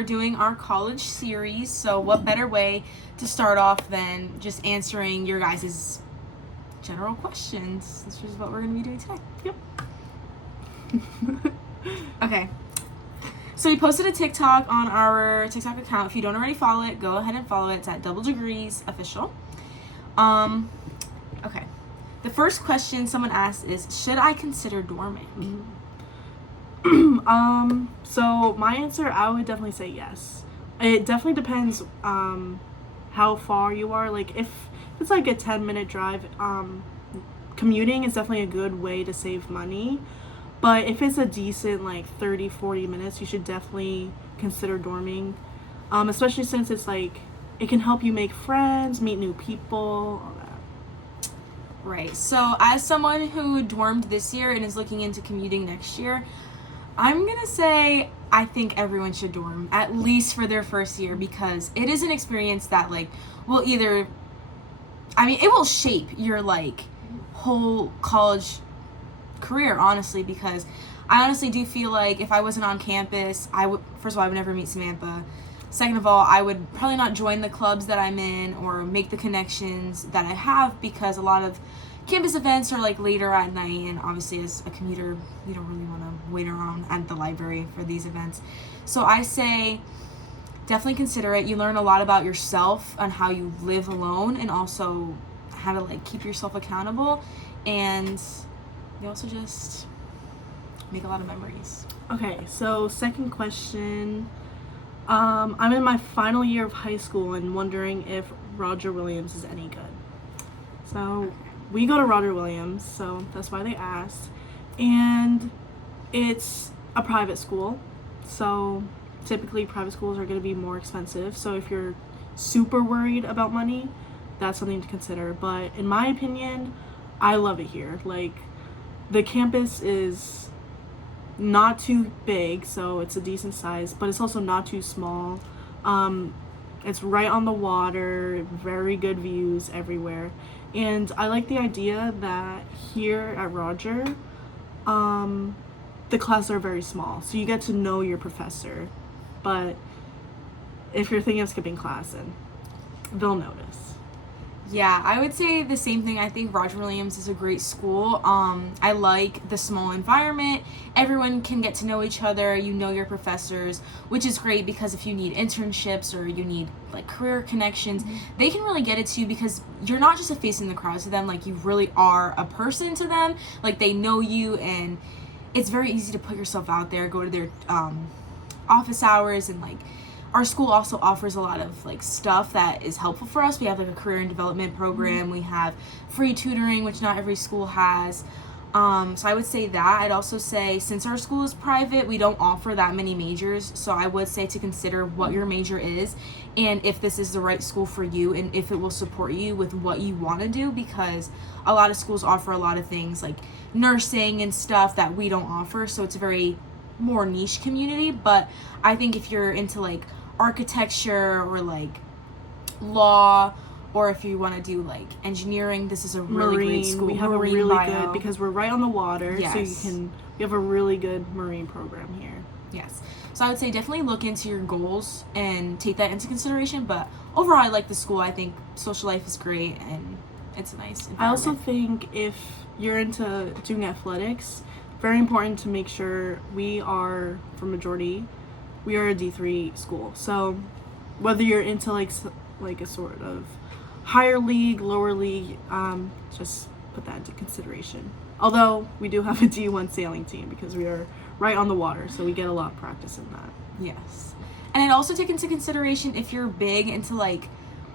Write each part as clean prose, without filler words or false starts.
we're doing our college series, so what better way to start off than just answering your guys' general questions, which is what we're going to be doing today. Yep. Okay. So we posted a TikTok on our TikTok account. If you don't already follow it, go ahead and follow it. It's at Double Degrees Official. Okay. The first question someone asked is, should I consider dorming? So my answer, I would definitely say yes. It definitely depends how far you are. Like if it's like a 10-minute drive, commuting is definitely a good way to save money. But if it's a decent like 30-40 minutes, you should definitely consider dorming. Especially since it's like it can help you make friends, meet new people, all that. Right. So as someone who dormed this year and is looking into commuting next year, I'm going to say I think everyone should dorm, at least for their first year, because it is an experience that like will either, it will shape your like whole college career, honestly, because I honestly do feel like if I wasn't on campus, first of all, I would never meet Samantha. Second of all, I would probably not join the clubs that I'm in or make the connections that I have, because a lot of campus events are like later at night, and obviously as a commuter, you don't really want to wait around at the library for these events. So I say definitely consider it. You learn a lot about yourself and how you live alone, and also how to like keep yourself accountable, and you also just make a lot of memories. Okay, so second question. I'm in my final year of high school and wondering if Roger Williams is any good. So we go to Roger Williams, so that's why they asked. And it's a private school, so typically private schools are going to be more expensive. So if you're super worried about money, that's something to consider. But in my opinion, I love it here. Like, the campus is not too big, so it's a decent size, but it's also not too small. It's right on the water, very good views everywhere. And I like the idea that here at Roger, the classes are very small, so you get to know your professor. But if you're thinking of skipping class, then they'll notice. Yeah, I would say the same thing. I think Roger Williams is a great school. I like the small environment. Everyone can get to know each other. You know your professors, which is great because if you need internships or you need like career connections, they can really get it to you, because you're not just a face in the crowd to them. Like, you really are a person to them. Like, they know you, and it's very easy to put yourself out there, go to their office hours, and like our school also offers a lot of like stuff that is helpful for us. We have like a career and development program. We have free tutoring, which not every school has. So I would say that. I'd also say, since our school is private, we don't offer that many majors. So I would say to consider what your major is and if this is the right school for you and if it will support you with what you want to do, because a lot of schools offer a lot of things like nursing and stuff that we don't offer. So it's a very more niche community. But I think if you're into like architecture or like law, or if you want to do like engineering, this is a really great school. We have marine a really bio. good, because we're right on the water, Yes. so we have a really good marine program here. Yes. So I would say definitely look into your goals and take that into consideration. But overall, I like the school. I think social life is great and it's a nice environment. I also think if you're into doing athletics, very important to make sure we are a D3 school. So whether you're into like a sort of higher league, lower league, just put that into consideration. Although we do have a D1 sailing team because we are right on the water, so we get a lot of practice in that. Yes. And I'd also take into consideration if you're big into like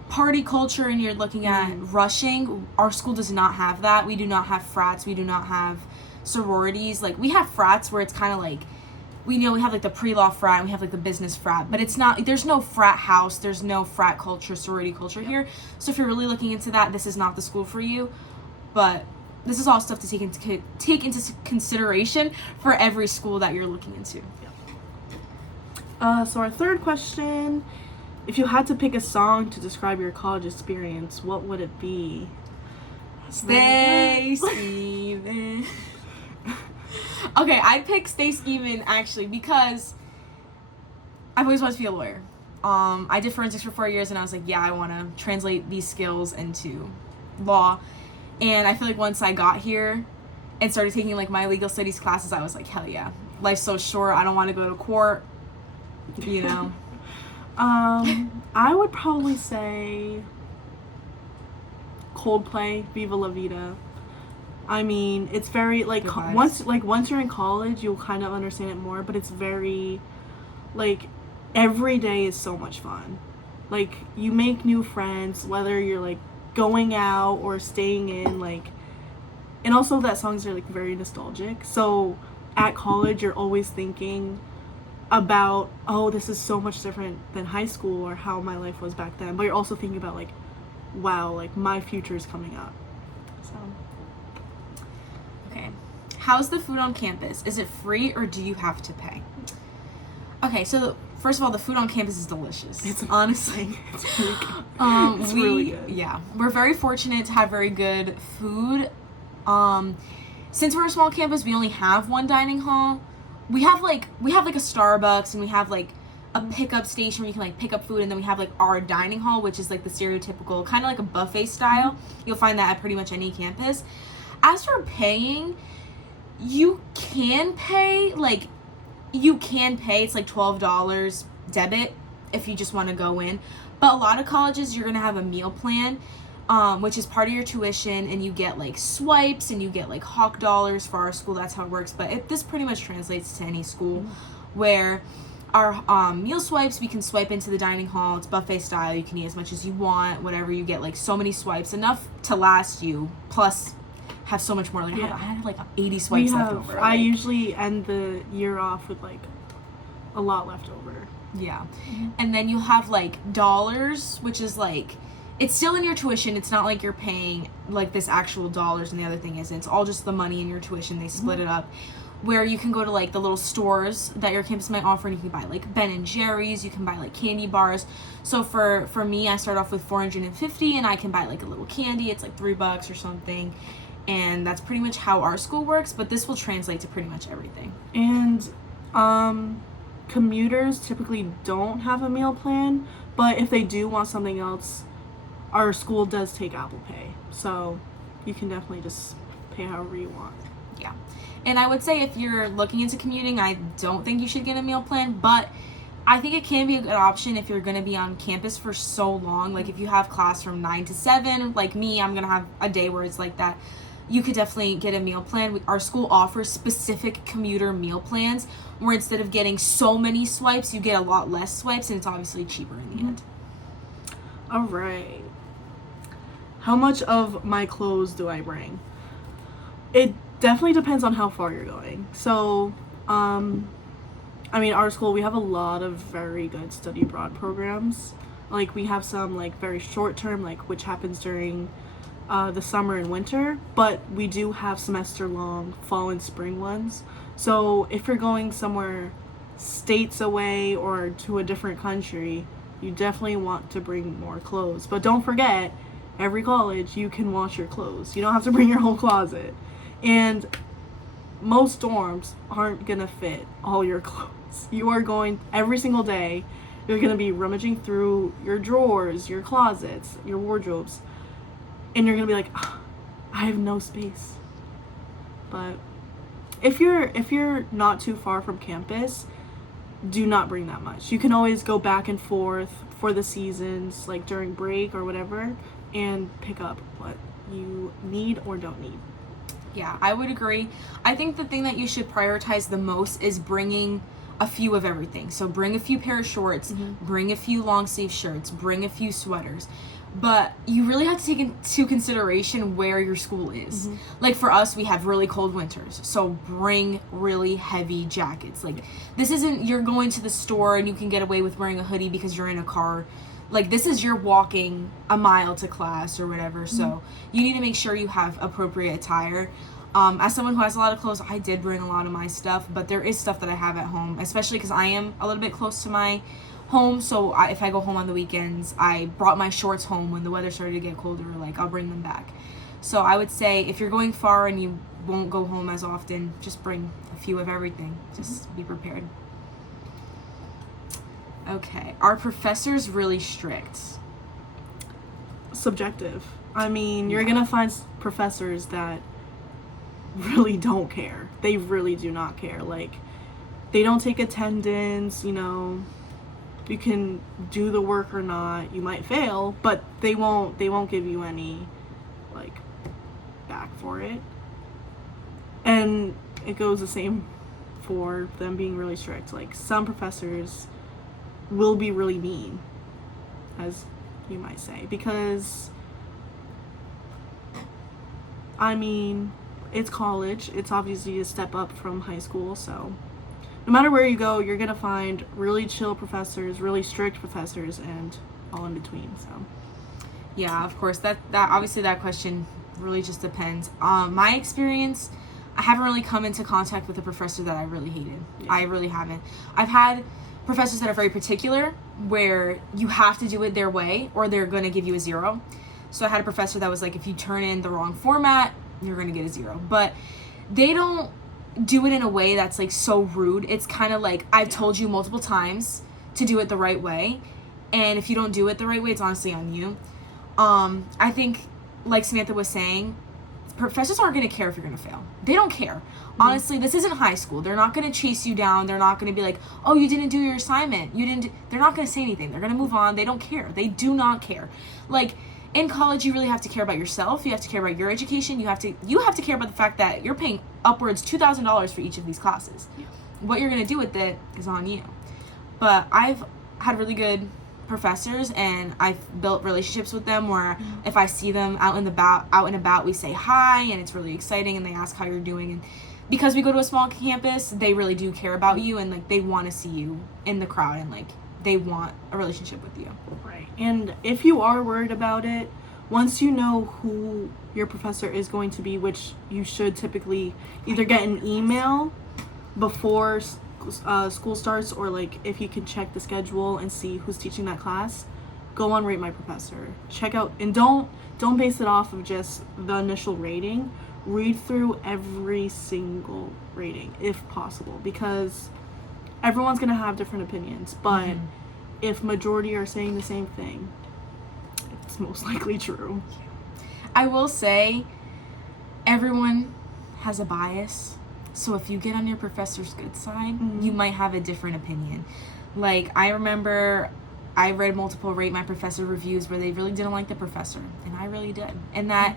party culture and you're looking at rushing, our school does not have that. We do not have frats. We do not have sororities. Like, we have frats where it's kind of like, we have like the pre-law frat and we have like the business frat, but it's not, there's no frat house, there's no frat culture, sorority culture here. So if you're really looking into that, this is not the school for you. But this is all stuff to take into consideration for every school that you're looking into. So our third question, if you had to pick a song to describe your college experience, what would it be? Stay Scheming. Okay, I picked Stay Scheming actually because I've always wanted to be a lawyer. I did forensics for 4 years, and I was like, yeah, I want to translate these skills into law. And I feel like once I got here and started taking like my legal studies classes, I was like, hell yeah, life's so short. I don't want to go to court, you know. I would probably say Coldplay, Viva La Vida. I mean, it's very like Good vibes. once you're in college, you'll kind of understand it more, but it's very like every day is so much fun. Like you make new friends whether you're like going out or staying in, like, and also that songs are like very nostalgic. So at college you're always thinking about, oh, this is so much different than high school or how my life was back then, but you're also thinking about like, wow, like my future is coming up. So Okay. How's the food on campus? Is it free or do you have to pay? Okay, so first of all, the food on campus is delicious. it's honestly. it's really good. It's really good. Yeah, we're very fortunate to have very good food. Since we're a small campus, we only have one dining hall. We have like a Starbucks, and we have like a pickup station where you can like pick up food, and then we have like our dining hall, which is like the stereotypical kind of like a buffet style. You'll find that at pretty much any campus. As for paying, you can pay it's like $12 debit if you just want to go in, but a lot of colleges you're going to have a meal plan, which is part of your tuition, and you get like swipes and you get like Hawk dollars. For our school, that's how it works, but this pretty much translates to any school where our meal swipes, we can swipe into the dining hall. It's buffet style. You can eat as much as you want, whatever. You get like so many swipes, enough to last you, plus have so much more. Like I had like 80 swipes left over. I usually end the year off with like a lot left over. Yeah. And then you have like dollars, which is like, it's still in your tuition. It's not like you're paying like this actual dollars and the other thing isn't. It's all just the money in your tuition. They split it up, where you can go to like the little stores that your campus might offer, and you can buy like Ben and Jerry's. You can buy like candy bars. So for me, I start off with $450, and I can buy like a little candy. It's like $3 or something. And that's pretty much how our school works, but this will translate to pretty much everything. And commuters typically don't have a meal plan, but if they do want something else, our school does take Apple Pay. So you can definitely just pay however you want. Yeah. And I would say if you're looking into commuting, I don't think you should get a meal plan, but I think it can be a good option if you're going to be on campus for so long. Like if you have class from 9 to 7, like me, I'm going to have a day where it's like that. You could definitely get a meal plan. Our school offers specific commuter meal plans where instead of getting so many swipes, you get a lot less swipes, and it's obviously cheaper in the end. All right. How much of my clothes do I bring? It definitely depends on how far you're going. So, I mean, our school, we have a lot of very good study abroad programs. Like, we have some, like, very short term, like, which happens during the summer and winter, but we do have semester long fall and spring ones. So if you're going somewhere states away or to a different country, you definitely want to bring more clothes. But don't forget, every college you can wash your clothes. You don't have to bring your whole closet. And most dorms aren't gonna fit all your clothes. You are going every single day, you're gonna be rummaging through your drawers, your closets, your wardrobes, and you're gonna be like, oh, I have no space. But if you're not too far from campus, do not bring that much. You can always go back and forth for the seasons, like during break or whatever, and pick up what you need or don't need. Yeah, I would agree. I think the thing that you should prioritize the most is bringing a few of everything. So bring a few pair of shorts, bring a few long sleeve shirts, bring a few sweaters. But you really have to take into consideration where your school is. Like for us, we have really cold winters, so bring really heavy jackets. Like this isn't you're going to the store and you can get away with wearing a hoodie because you're in a car. Like this is you're walking a mile to class or whatever. So you need to make sure you have appropriate attire. As someone who has a lot of clothes, I did bring a lot of my stuff, but there is stuff that I have at home, especially because I am a little bit close to my home. So if I go home on the weekends, I brought my shorts home when the weather started to get colder. Like I'll bring them back. So I would say if you're going far and you won't go home as often, just bring a few of everything. Just be prepared. Okay. Are professors really strict? Subjective. I mean, you're Yeah. gonna find professors that really don't care. They really do not care. Like, they don't take attendance, you know. You can do the work or not. You might fail, but they won't give you any like back for it. And it goes the same for them being really strict. Like, some professors will be really mean, as you might say, because I mean, it's college. It's obviously a step up from high school, so no matter where you go, you're gonna find really chill professors, really strict professors, and all in between. So Yeah, of course. That obviously that question really just depends. My experience, I haven't really come into contact with a professor that I really hated. Yeah. I really haven't. I've had professors that are very particular, where you have to do it their way or they're going to give you a 0. So I had a professor that was like, if you turn in the wrong format, you're going to get a 0. But they don't do it in a way that's like so rude. It's kind of like, I've told you multiple times to do it the right way, and if you don't do it the right way, it's honestly on you. I think, like Samantha was saying, professors aren't going to care if you're going to fail. They don't care. Honestly, this isn't high school. They're not going to chase you down. They're not going to be like, oh, you didn't do your assignment. They're not going to say anything. They're going to move on. They don't care. They do not care. Like, in college, you really have to care about yourself. You have to care about your education. You have to care about the fact that you're paying upwards $2,000 for each of these classes. Yeah. What you're going to do with it is on you. But I've had really good professors, and I've built relationships with them where if I see them out and about, we say hi, and it's really exciting, and they ask how you're doing. And because we go to a small campus, they really do care about you, and like they want to see you in the crowd, and like they want a relationship with you. right. And if you are worried about it, once you know who your professor is going to be, which you should typically either get an email before school starts, or like if you can check the schedule and see who's teaching that class, go on Rate My Professor. Check out, and don't base it off of just the initial rating. Read through every single rating if possible, because everyone's gonna have different opinions, but if majority are saying the same thing, it's most likely true. I will say, everyone has a bias. So if you get on your professor's good side, you might have a different opinion. Like, I remember I read multiple Rate My Professor reviews where they really didn't like the professor, and I really did. And that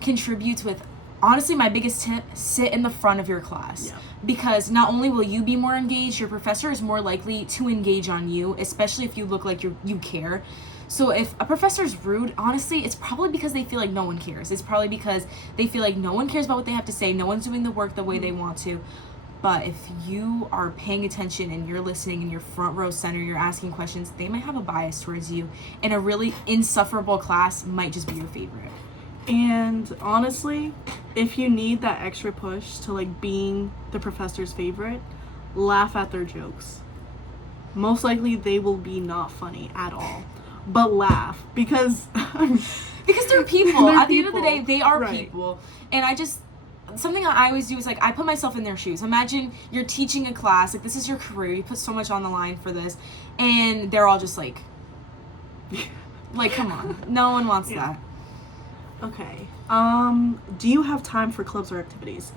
contributes with, honestly, my biggest tip: sit in the front of your class. Yeah. Because not only will you be more engaged, your professor is more likely to engage on you, especially if you look like you care. So if a professor's rude, honestly, it's probably because they feel like no one cares. It's probably because they feel like no one cares about what they have to say. No one's doing the work the way they want to. But if you are paying attention and you're listening in your front row center, you're asking questions, they might have a bias towards you. And a really insufferable class might just be your favorite. And honestly, if you need that extra push to like being the professor's favorite, laugh at their jokes. Most likely they will be not funny at all. But laugh, because they're people. They're At the end of the day, people. they are Right. people. And something I always do is like, I put myself in their shoes. Imagine you're teaching a class, like this is your career, you put so much on the line for this, and they're all just like come on. No one wants Yeah. that. Okay. Do you have time for clubs or activities?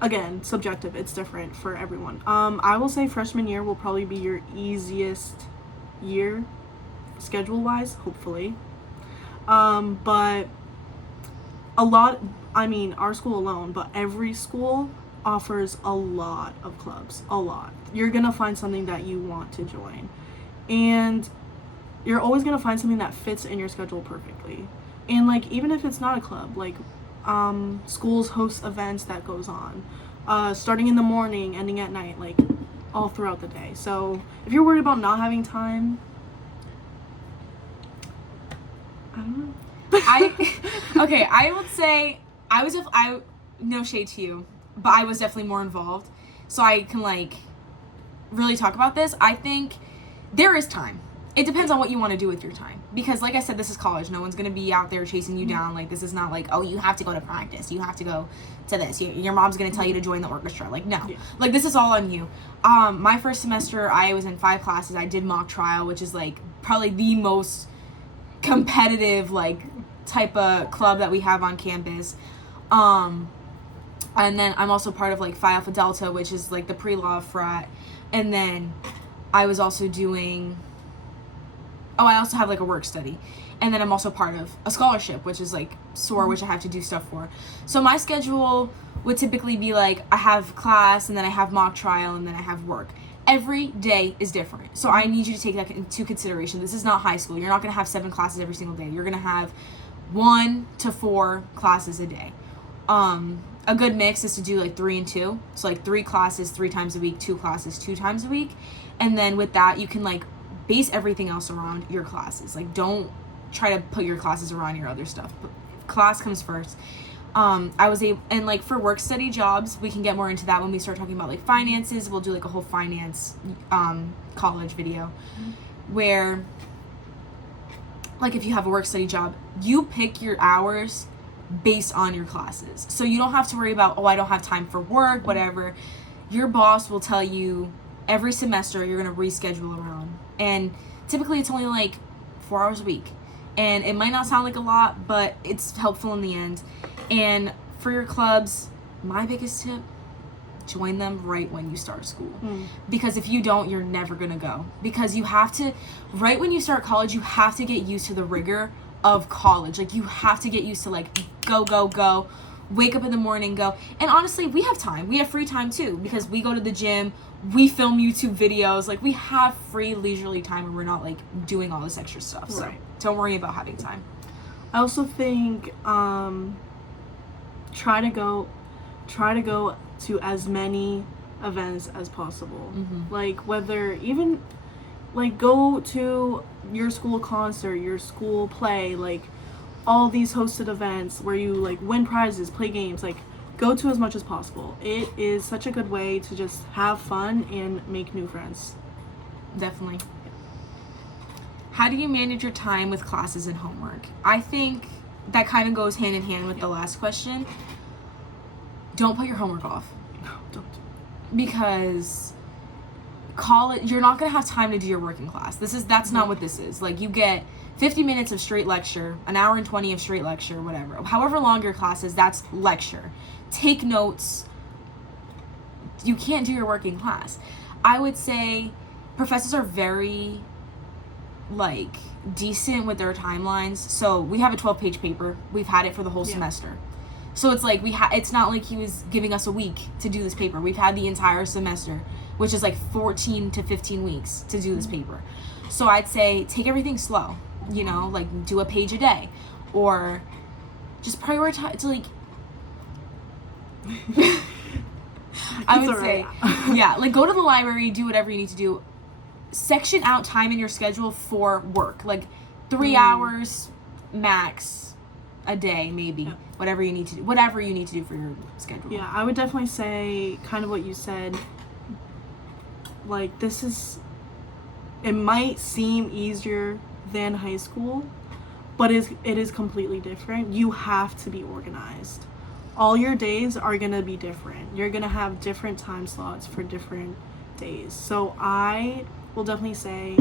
Again, subjective. It's different for everyone. I will say freshman year will probably be your easiest year, schedule-wise, hopefully. But our school alone, but every school offers a lot of clubs. A lot. You're gonna find something that you want to join. And you're always gonna find something that fits in your schedule perfectly. And like, even if it's not a club, like schools host events that goes on, starting in the morning, ending at night, like all throughout the day. So if you're worried about not having time, I don't know. I would say I no shade to you, but I was definitely more involved, so I can like really talk about this. I think there is time. It depends on what you want to do with your time. Because, like I said, this is college. No one's going to be out there chasing you down. Like, this is not like, oh, you have to go to practice. You have to go to this. Your mom's going to tell you to join the orchestra. Like, no. Yeah. Like, this is all on you. My first semester, I was in 5 classes. I did mock trial, which is, like, probably the most competitive, like, type of club that we have on campus. And then I'm also part of, like, Phi Alpha Delta, which is, like, the pre-law frat. And then I was also doing... I also have, like, a work study. And then I'm also part of a scholarship, which is, like, SOAR, which I have to do stuff for. So my schedule would typically be, like, I have class, and then I have mock trial, and then I have work. Every day is different. So I need you to take that into consideration. This is not high school. You're not going to have 7 classes every single day. You're going to have 1 to 4 classes a day. A good mix is to do, like, 3 and 2. So, like, 3 classes 3 times a week, 2 classes 2 times a week. And then with that, you can, like, base everything else around your classes. Like, don't try to put your classes around your other stuff. But class comes first. I was able, and like for work study jobs, we can get more into that when we start talking about like finances. We'll do like a whole finance college video where, like, if you have a work study job, you pick your hours based on your classes. So you don't have to worry about, oh, I don't have time for work, whatever. Your boss will tell you every semester you're going to reschedule around. And typically it's only like 4 hours a week. And it might not sound like a lot, but it's helpful in the end. And for your clubs, my biggest tip, join them right when you start school. Because if you don't, you're never going to go. Because you have to, right when you start college, you have to get used to the rigor of college. Like, you have to get used to, like, go, wake up in the morning, go. And honestly, we have time. We have free time too, because we go to the gym, we film YouTube videos. Like, we have free leisurely time and we're not, like, doing all this extra stuff. So don't worry about having time. I also think try to go to as many events as possible. Like, whether even like go to your school concert, your school play, like all these hosted events where you like win prizes, play games, like go to as much as possible. It is such a good way to just have fun and make new friends. Definitely. How do you manage your time with classes and homework? I think that kind of goes hand in hand with the last question. Don't put your homework off. No, don't. Because college, you're not going to have time to do your work in class. That's not what this is. Like, you get 50 minutes of straight lecture, an hour and 20 of straight lecture, whatever. However long your class is, that's lecture. Take notes. You can't do your work in class. I would say professors are very, like, decent with their timelines. So we have a 12-page paper. We've had it for the whole semester. So it's like it's not like he was giving us a week to do this paper. We've had the entire semester, which is like 14 to 15 weeks to do this paper. So I'd say take everything slow, you know, like do a page a day, or just prioritize, like, I would say, yeah, like go to the library, do whatever you need to do. Section out time in your schedule for work, like 3 hours max a day, maybe. Whatever you need to do for your schedule. Yeah, I would definitely say kind of what you said. Like, it might seem easier than high school, but it is completely different. You have to be organized. All your days are going to be different. You're going to have different time slots for different days. So I will definitely say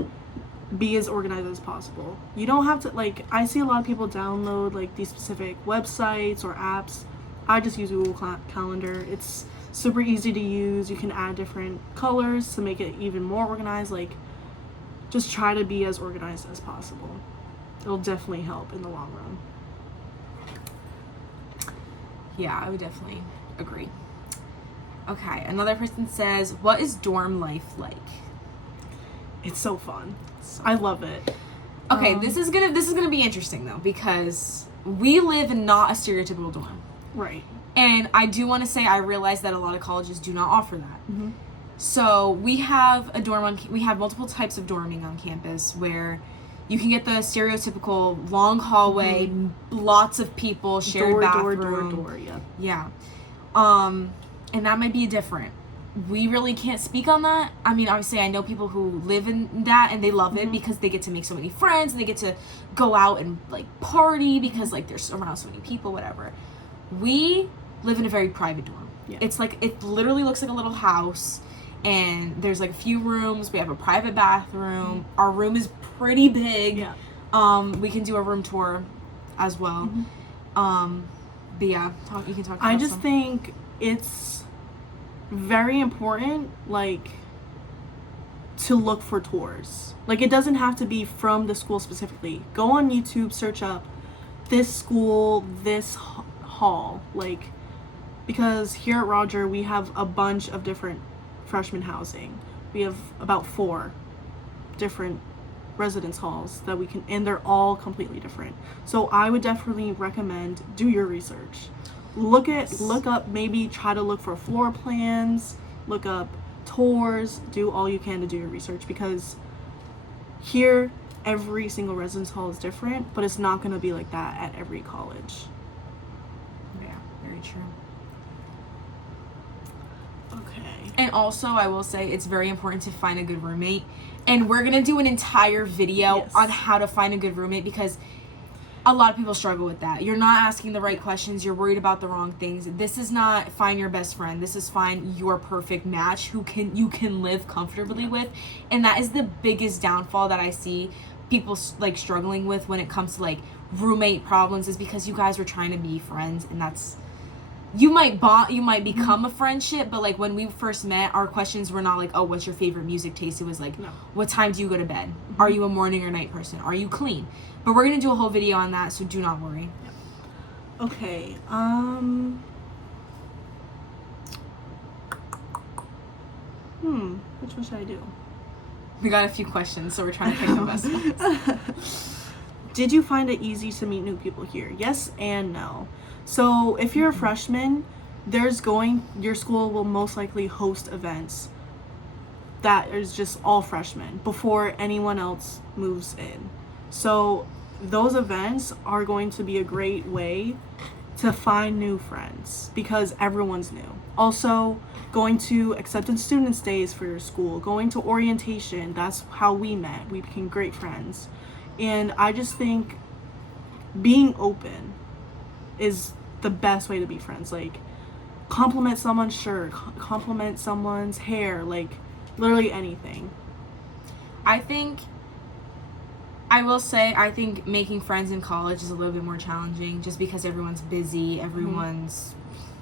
be as organized as possible. You don't have to, like, I see a lot of people download like these specific websites or apps. I just use Google Calendar. It's super easy to use. You can add different colors to make it even more organized. Like, just try to be as organized as possible. It'll definitely help in the long run. Yeah, I would definitely agree. Okay, another person says, what is dorm life like? It's so fun. I love it. Okay, this is gonna be interesting though, because we live in not a stereotypical dorm. Right. And I do want to say I realize that a lot of colleges do not offer that. So we have we have multiple types of dorming on campus where you can get the stereotypical long hallway, lots of people, shared bathroom. Door, yeah. And that might be different. we really can't speak on that. I mean, obviously, I know people who live in that and they love it because they get to make so many friends and they get to go out and like party because like they're around so many people, whatever. We live in a very private dorm. Yeah. It's like, it literally looks like a little house, and there's like a few rooms. We have a private bathroom. Our room is pretty big. Yeah. We can do a room tour as well. But yeah, you can talk about I just think it's very important, like, to look for tours. Like, it doesn't have to be from the school specifically. Go on YouTube, search up this school, this hall, like, because here at Roger we have a bunch of different freshman housing. We have about 4 different residence halls that we can, and they're all completely different. So I would definitely recommend do your research. Look up, maybe try to look for floor plans, look up tours, do all you can to do your research, because here every single residence hall is different, but it's not going to be like that at every college. Yeah, very true. Okay. And also, I will say it's very important to find a good roommate. And we're going to do an entire video on how to find a good roommate, because a lot of people struggle with that. You're not asking the right questions. You're worried about the wrong things. This is not find your best friend. This is find your perfect match who you can live comfortably with. And that is the biggest downfall that I see people like struggling with when it comes to like roommate problems, is because you guys were trying to be friends, and that's, you might become a friendship, but like when we first met, our questions were not like, oh, what's your favorite music taste? It was like, what time do you go to bed? Are you a morning or night person? Are you clean? But we're gonna do a whole video on that, so do not worry. Okay. Which one should I do? We got a few questions, so we're trying to pick the best ones. Did you find it easy to meet new people here? Yes and no. So if you're a freshman, your school will most likely host events that is just all freshmen before anyone else moves in. So those events are going to be a great way to find new friends because everyone's new. Also, going to acceptance students days for your school, going to orientation, that's how we met. We became great friends. And I just think being open is the best way to be friends. Like, compliment someone's shirt, compliment someone's hair, like literally anything. I think making friends in college is a little bit more challenging just because everyone's busy, everyone's,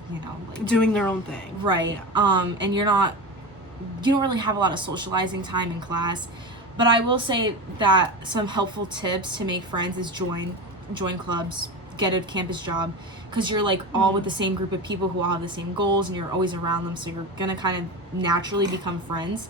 like doing their own thing. Right. Yeah. And you don't really have a lot of socializing time in class. But I will say that some helpful tips to make friends is join clubs, get a campus job, because you're like all with the same group of people who all have the same goals and you're always around them, so you're gonna kind of naturally become friends.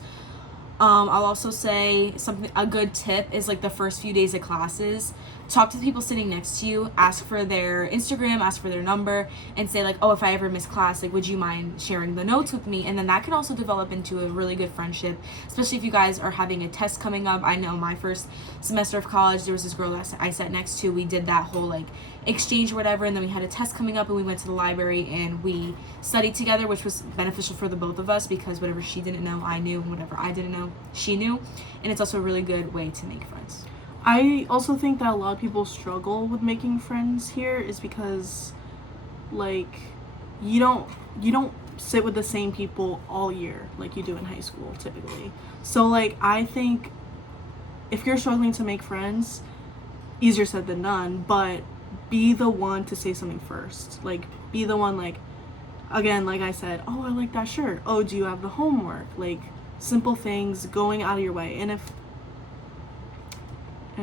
I'll also say a good tip is like the first few days of classes, talk to the people sitting next to you, ask for their Instagram, ask for their number, and say like, oh, if I ever miss class, like, would you mind sharing the notes with me? And then that can also develop into a really good friendship, especially if you guys are having a test coming up. I know my first semester of college, there was this girl that I sat next to. We did that whole like exchange or whatever, and then we had a test coming up and we went to the library and we studied together, which was beneficial for the both of us because whatever she didn't know, I knew, and whatever I didn't know, she knew. And it's also a really good way to make friends. I also think that a lot of people struggle with making friends here is because, like, you don't sit with the same people all year like you do in high school typically. So, like, I think if you're struggling to make friends, easier said than done, but be the one to say something first. Like, be the one, like, again, like I said, oh, I like that shirt. Oh, do you have the homework? Like, simple things, going out of your way. And if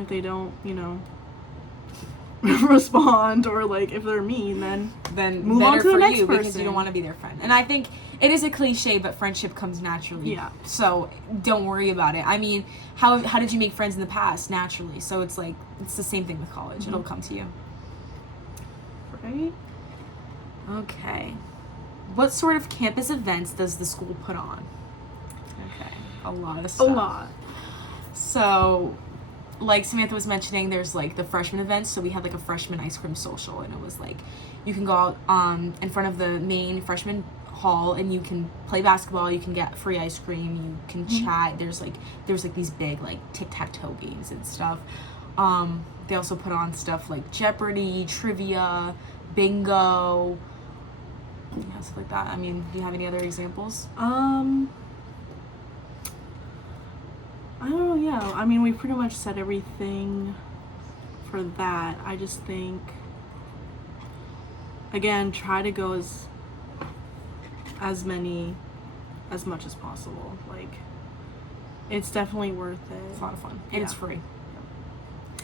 they don't, respond, or like if they're mean, then move on to the next person, because you don't want to be their friend. And I think it is a cliche, but friendship comes naturally. Yeah. So don't worry about it. I mean, how did you make friends in the past? Naturally. So it's like it's the same thing with college. Mm-hmm. It'll come to you. Right? Okay. What sort of campus events does the school put on? Okay. A lot of stuff. A lot. So, like Samantha was mentioning, there's like the freshman events. So we had like a freshman ice cream social, and it was like you can go out in front of the main freshman hall, and you can play basketball, you can get free ice cream, you can chat. There's like these big like tic-tac-toe games and stuff. They also put on stuff like Jeopardy, trivia, bingo, stuff like that. I mean, do you have any other examples? I don't know, yeah. I mean, we pretty much said everything for that. I just think, again, try to go as much as possible. Like, it's definitely worth it. It's a lot of fun. And it's free.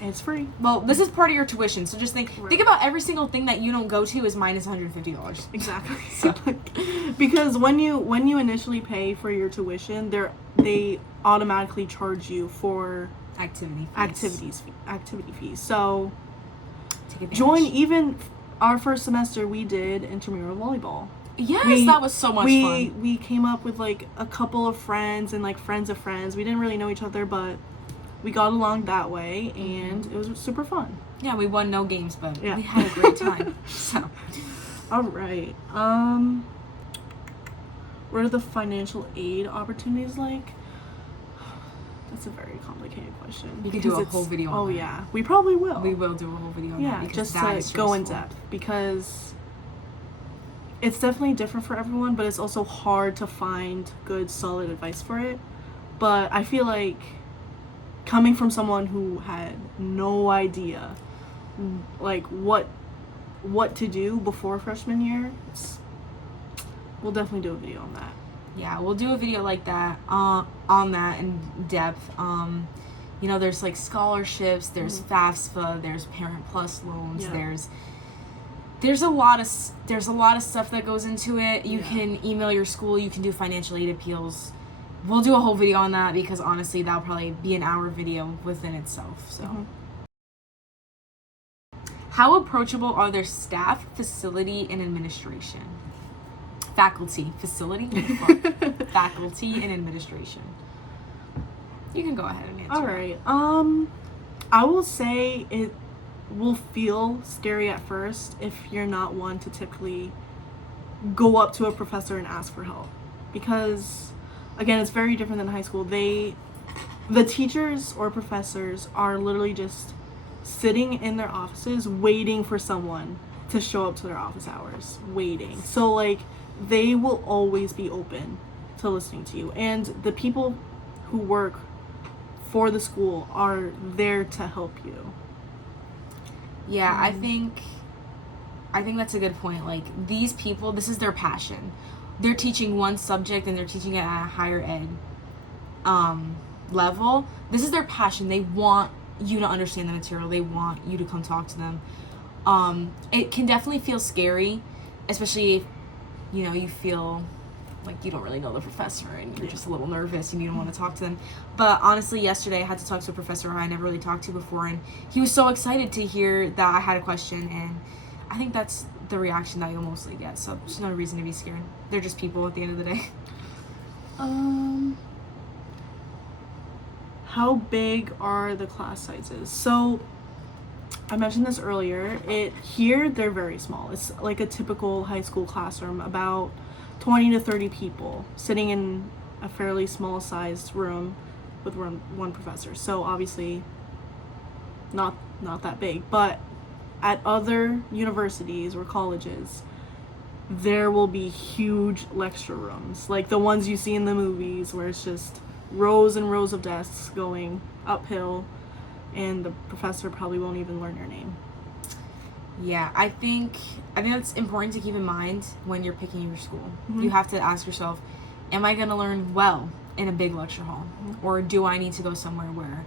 It's free. Well, this is part of your tuition, so just think about every single thing that you don't go to is minus $150. Exactly. So. Because when you initially pay for your tuition, they automatically charge you for activity fees. So join. Even our first semester, we did intramural volleyball. Yes, that was so much fun. We came up with like a couple of friends and like friends of friends. We didn't really know each other, but we got along that way, and it was super fun. Yeah, we won no games, but we had a great time. So, all right. What are the financial aid opportunities like? That's a very complicated question. We could do a whole video on that. Oh, yeah. We probably will. We will do a whole video on that. Yeah, just to go in depth. Because it's definitely different for everyone, but it's also hard to find good, solid advice for it. But I feel like coming from someone who had no idea, like, what to do before freshman year, we'll definitely do a video on that. Yeah, we'll do a video like that, on that in depth. There's like scholarships, there's FAFSA, there's Parent Plus loans, there's a lot of stuff that goes into it. You can email your school, you can do financial aid appeals. We'll do a whole video on that because honestly, that'll probably be an hour video within itself. So, How approachable are their staff, facility, and administration? Faculty, facility, faculty, and administration. You can go ahead and answer. All right. I will say it will feel scary at first if you're not one to typically go up to a professor and ask for help, because again, it's very different than high school. The teachers or professors are literally just sitting in their offices waiting for someone to show up to their office hours, waiting. So like, they will always be open to listening to you, and the people who work for the school are there to help you. Yeah, I think that's a good point. Like, these people, this is their passion. They're teaching one subject and they're teaching it at a higher ed level. This is their passion. They want you to understand the material. They want you to come talk to them. It can definitely feel scary, especially if you feel like you don't really know the professor and you're just a little nervous and you don't want to talk to them. But honestly, yesterday I had to talk to a professor who I never really talked to before, and he was so excited to hear that I had a question, and I think that's the reaction that you'll mostly get. So there's no reason to be scared. They're just people at the end of the day. How big are the class sizes? So I mentioned this earlier. Here they're very small. It's like a typical high school classroom, about 20 to 30 people sitting in a fairly small sized room with one professor. So obviously not that big, but at other universities or colleges, there will be huge lecture rooms, like the ones you see in the movies, where it's just rows and rows of desks going uphill, and the professor probably won't even learn your name. Yeah, I think that's important to keep in mind when you're picking your school. Mm-hmm. You have to ask yourself, am I going to learn well in a big lecture hall? Mm-hmm. Or do I need to go somewhere where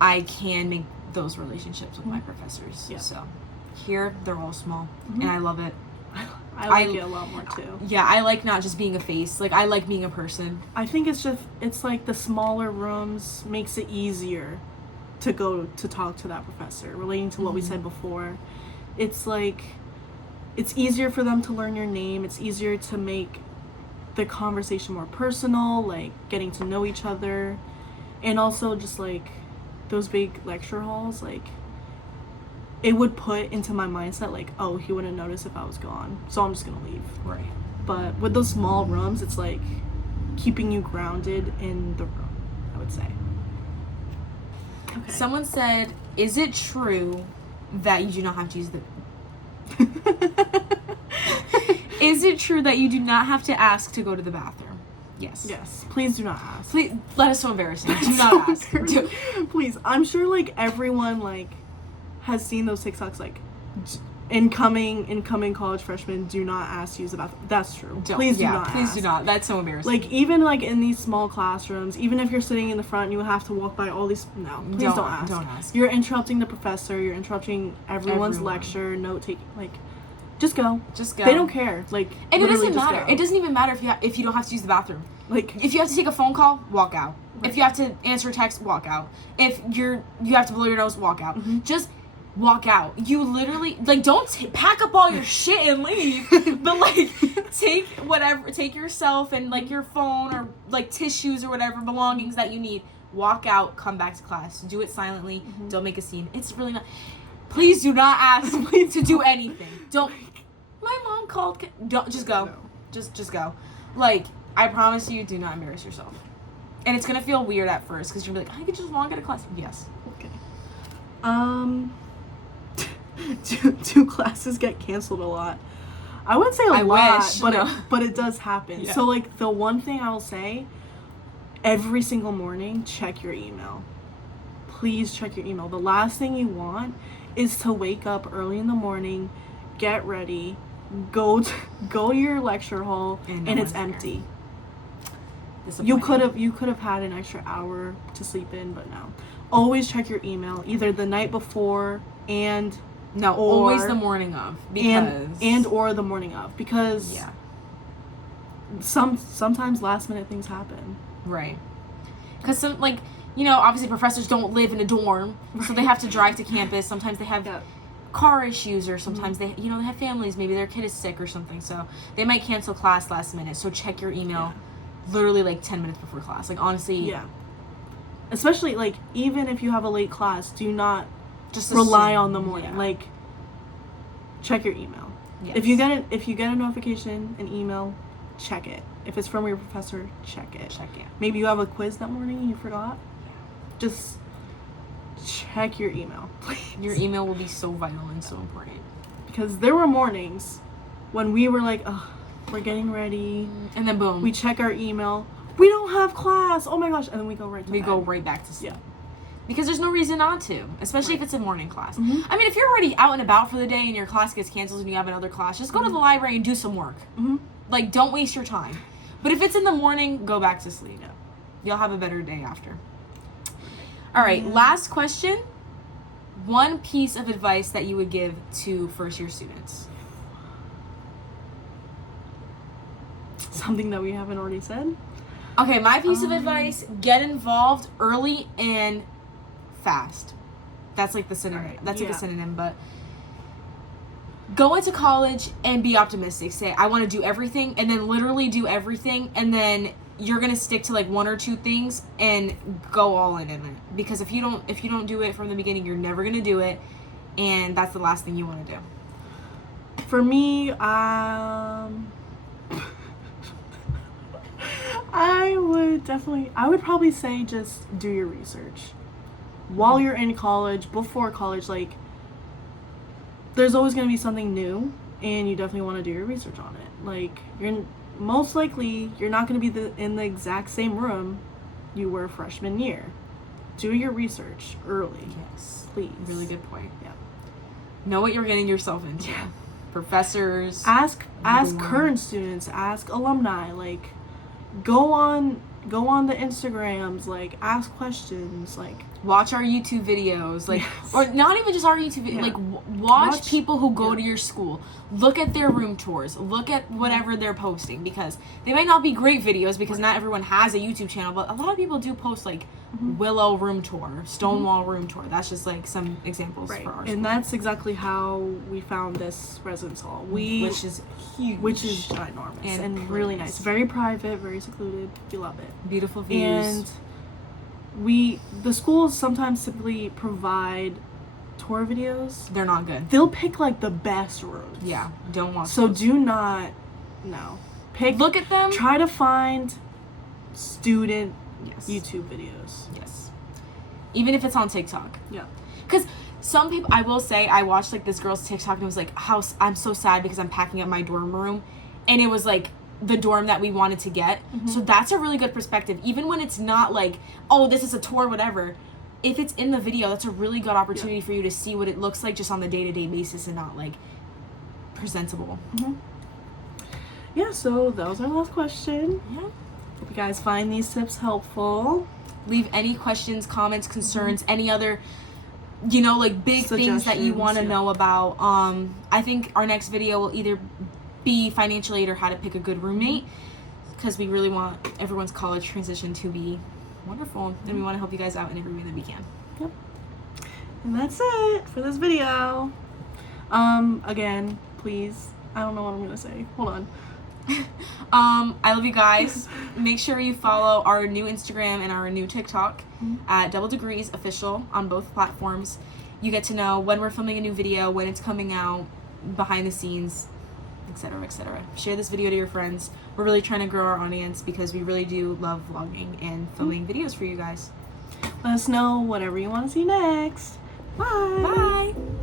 I can make those relationships with my professors? Yeah. So here, they're all small, and I love it. I like it a lot more too. Yeah, I like not just being a face. Like, I like being a person. I think it's like the smaller rooms makes it easier to go to talk to that professor, relating to what we said before. It's like, it's easier for them to learn your name. It's easier to make the conversation more personal, like getting to know each other. And also just like those big lecture halls, like it would put into my mindset like, oh, he wouldn't notice if I was gone, so I'm just gonna leave. Right. But with those small rooms, it's like keeping you grounded in the room, I would say. Okay. Someone said, is it true that you do not have to use the... Is it true that you do not have to ask to go to the bathroom? Yes. Yes. Please do not ask. Please, that is so embarrassing. Do not ask. Please. I'm sure like everyone like has seen those TikToks like incoming college freshmen do not ask to use the bathroom. That's true. Please do not Please ask. do not. That's so embarrassing. Like even like in these small classrooms, even if you're sitting in the front, you have to walk by all these. No, please don't ask. Don't ask. You're interrupting the professor. You're interrupting everyone's lecture. Note taking. Like, just go. Just go. They don't care. Like, and it doesn't just matter. go. It doesn't even matter if you don't have to use the bathroom. Like, if you have to take a phone call, walk out. Right. If you have to answer a text, walk out. If you have to blow your nose, walk out. Mm-hmm. Just walk out. You literally, like, don't pack up all your shit and leave, but like take yourself and like your phone or like tissues or whatever belongings that you need. Walk out, come back to class. Do it silently. Mm-hmm. Don't make a scene. It's really not. Please do not ask to do anything. Don't. My mom called. Don't just go. No. Just go. Like, I promise you, do not embarrass yourself. And it's gonna feel weird at first because you're gonna be like, I could just walk out of class. Yes. Okay. Do classes get canceled a lot? I would say a lot, wish, but no. but it does happen. Yeah. So like the one thing I will say, every single morning, check your email. Please check your email. The last thing you want is to wake up early in the morning, get ready, go to your lecture hall, and it's empty. You could have had an extra hour to sleep in, but no. Always check your email either the night before always the morning of, because or the morning of, because yeah, sometimes last minute things happen. Right. Because some, like, you know, obviously professors don't live in a dorm, so they have to drive to campus. Sometimes they have car issues, or sometimes they have families. Maybe their kid is sick or something, so they might cancel class last minute. So check your email literally like 10 minutes before class. Like, honestly. Yeah. Especially, like, even if you have a late class, do not just rely on the morning. Yeah. Like, check your email. Yes. If you get a notification, an email, check it. If it's from your professor, check it. Check it. Maybe you have a quiz that morning and you forgot. Just check your email, please. Your email will be so vital and so important. Because there were mornings when we were like, ugh, we're getting ready. And then boom. We check our email. We don't have class. Oh my gosh. And then we go right to bed. go right back to sleep. Yeah. Because there's no reason not to, especially if it's a morning class. Mm-hmm. I mean, if you're already out and about for the day and your class gets canceled and you have another class, just go to the library and do some work. Mm-hmm. Like, don't waste your time. But if it's in the morning, go back to sleep. Yeah. You'll have a better day after. All right, last question. One piece of advice that you would give to first-year students. Something that we haven't already said? Okay, my piece of advice, get involved early and fast. That's like the synonym. Right, That's like a synonym, but go into college and be optimistic. Say, I want to do everything, and then literally do everything, and then you're gonna stick to like one or two things and go all in it. Because if you don't do it from the beginning, you're never gonna do it, and that's the last thing you want to do. For me, I would probably say just do your research while you're in college, before college. Like, there's always going to be something new, and you definitely want to do your research on it. Like, you're most likely not going to be in the exact same room you were freshman year. Do your research early. Yes, please. Really good point. Yeah. Know what you're getting yourself into. Yeah. Professors. Ask current students. Ask alumni. Like, go on the Instagrams. Like, ask questions. Like, watch our YouTube videos, like, yes. Or not even just our YouTube videos, Yeah. like, watch people who go yeah. to your school. Look at their room tours. Look at whatever they're posting, because they might not be great videos, because not everyone has a YouTube channel, but a lot of people do post, like, Willow room tour, Stonewall room tour. That's just, like, some examples for our school. And that's exactly how we found this residence hall. Which is huge. Which is ginormous and really nice. Very private, very secluded. We love it. Beautiful views. And the schools sometimes simply provide tour videos. They're not good. They'll pick like the best rooms. Yeah, don't watch So those. do not, no. Look at them. Try to find student Yes. YouTube videos. Yes. Even if it's on TikTok. Yeah. Because some people, I will say, I watched like this girl's TikTok and it was like, I'm so sad because I'm packing up my dorm room. And it was like the dorm that we wanted to get. So that's a really good perspective. Even when it's not like, oh, this is a tour, whatever. If it's in the video, that's a really good opportunity for you to see what it looks like just on the day-to-day basis and not like presentable. Yeah, so that was our last question. Yeah. Hope you guys find these tips helpful. Leave any questions, comments, concerns, any other, you know, like big things that you want to know about. I think our next video will either be financial aid or how to pick a good roommate, because we really want everyone's college transition to be wonderful, and we want to help you guys out in every way that we can. Yep. And that's it for this video. Again, please, I don't know what I'm gonna say. Hold on. I love you guys. Make sure you follow our new Instagram and our new TikTok at Double Degrees Official on both platforms. You get to know when we're filming a new video, when it's coming out, behind the scenes, etc., etc. Share this video to your friends. We're really trying to grow our audience because we really do love vlogging and filming videos for you guys. Let us know whatever you want to see next. Bye. Bye.